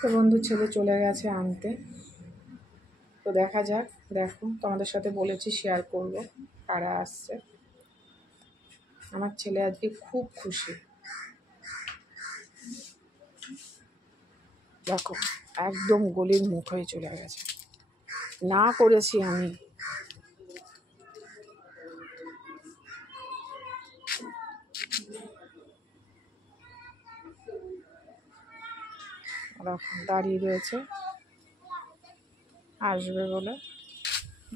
তো বন্ধু ছেলে চলে গেছে আনতে, তো দেখা যাক। দেখো তোমাদের সাথে বলেছি শেয়ার করব কারা আসছে। আমার ছেলে আজকে খুব খুশি, দেখো একদম গলির মুখ হয়ে চলে গেছে, না করেছি আমি। দাঁড়িয়ে রয়েছে আসবে বলে,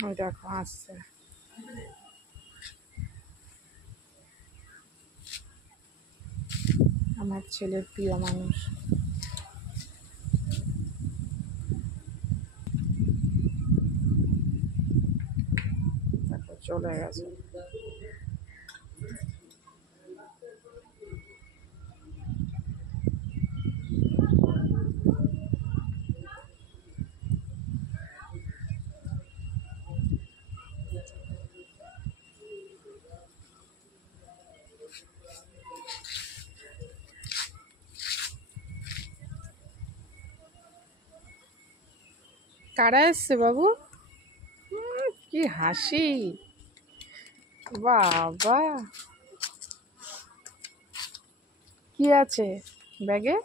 ওই দেখো আসছে। আমার ছেলের প্রিয় মানুষ। দেখো চলে গেছে। কারা এসছে বাবু? কি হাসি, বাবা কি আছে ব্যাগে?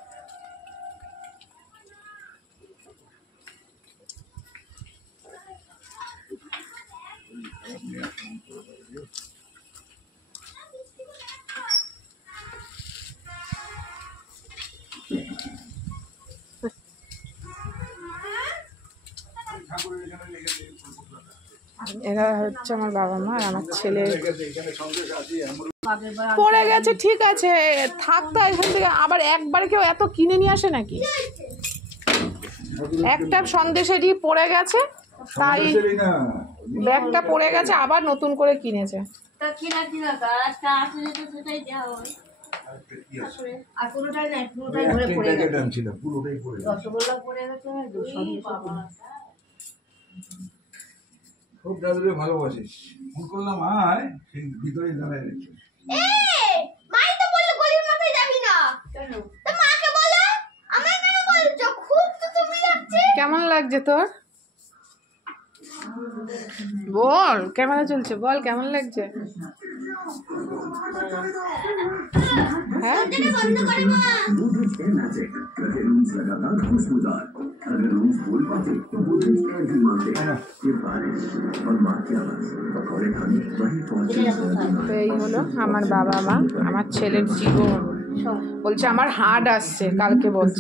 এরা হচ্ছে আমার বাবা মা আর আমার ছেলে পড়ে গেছে। ঠিক আছে থাকতো এখান থেকে, আবার একবার কেউ এত কিনে নিয়ে আসে নাকি? একটা সন্দেশেরই পড়ে গেছে, তাই ব্যাগটা পড়ে গেছে, আবার নতুন করে কিনেছে। খুব দাদুরে ভালোবাসিস, ফোন করলাম আয়, সেই ভিতরে দাঁড়ায় রেখে। মাই তো বললো গলির মাথায় যাবি না, কেন? তো মাকে বলো, আমায় কেন বলছো? খুব তো তুমি লাগছে। কেমন লাগছে তোর? বল, ক্যামেরা চলছে, বল কেমন লাগছে? হ্যাঁ তো এই হলো আমার বাবা মা, আমার ছেলের জীবন। বলছে আমার হার্ট আসছে কালকে, বলছে